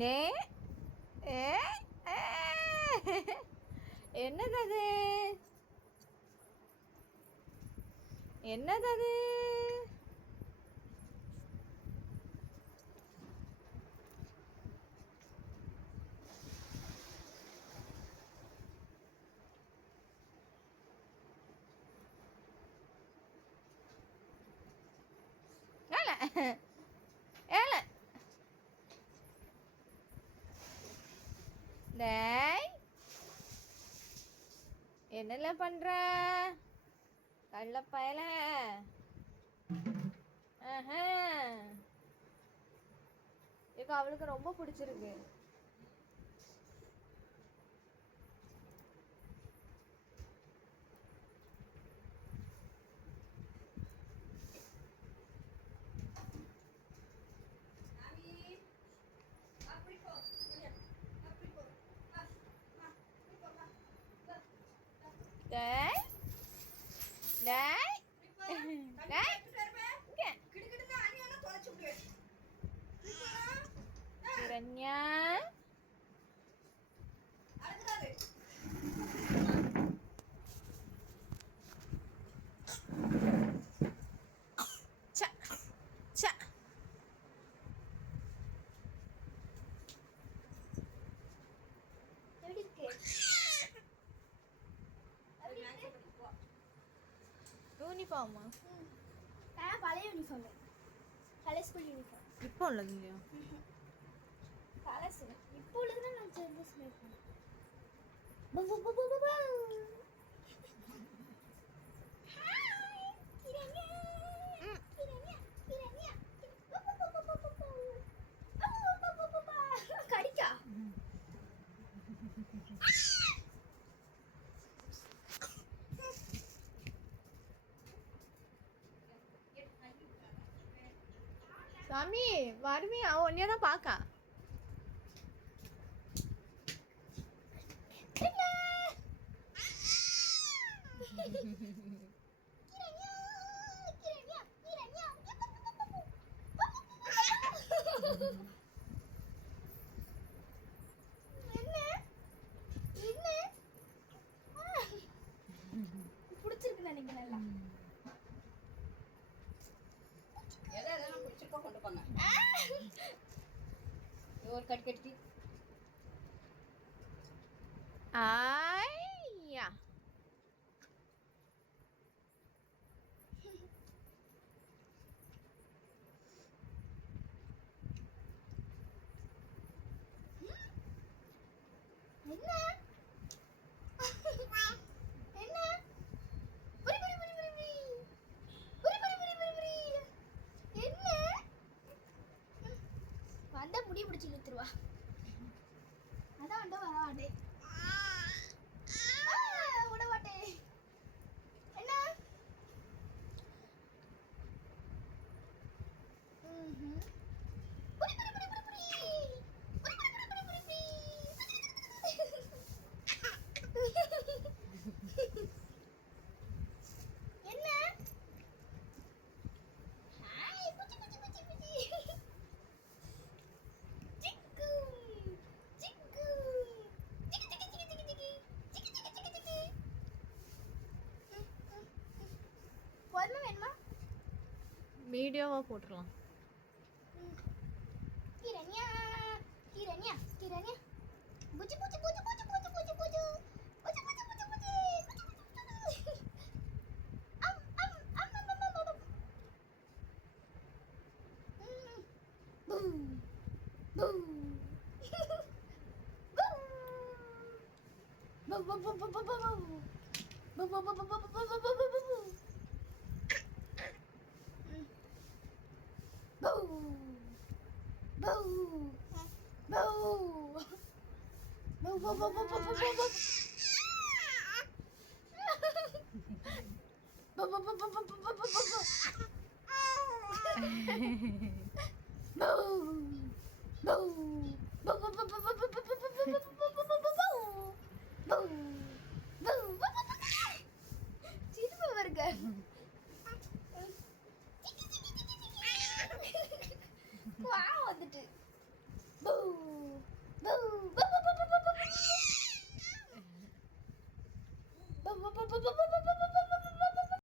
நே ஏ என்னது அது? என்னது அது? ஏல டேய், என்னல பண்ற கள்ள பயல? ஏக்கா அவளுக்கு ரொம்ப பிடிச்சிருக்கு. டேய் டேய் டேய் கிரண்யா யூனிஃபார்மா? பழைய யூனிஃபார்ம், பழைய ஸ்கூல் யூனிஃபார்ம். இப்போ உள்ளது இல்லையா? பழசு. இப்போ உள்ளதுன்னா நான் சேர்ந்து சொல்லியிருக்கேன். கடிக்கா சாமி வருவியா? ஒன்னே தான் பார்க்க. பிடிச்சிருக்கு நினைக்கிறேன். கொண்டு போங்க ஒரு கட்டி கட்டி. ஐயா என்ன என்ன புரி புரி புரி புரி புரி புரி புரி புரி புரி என்ன வந்தா முடி பிடிச்சி இழுத்துருவா. அதான் வந்தா வராடே விட மாட்டே. என்ன புரி புரி புரி புரி புரி புரி புரி புரி புரி புரி. என்ன ஹாய் புச்சி புச்சி புச்சி புச்சி சிக்கு சிக்கு சிக்கு சிக்கு சிக்கு சிக்கு சிக்கு சிக்கு சிக்கு சிக்கு சிக்கு. போதுமா வேணுமா? வீடியோவா போட்டுடலாம். கிரண்யா கிரண்யா கிரண்யா புச்சி புச்சி புச்சி புச்சி புச்சி புச்சி புச்சி புச்சி புச்சி புச்சி புச்சி புச்சி. அம் அம் அம் அம் அம் அம். பூ பூ பூ பூ பூ பூ பூ பூ பூ பூ பூ பூ பூ பூ பூ சிரிப்பு வருங்க.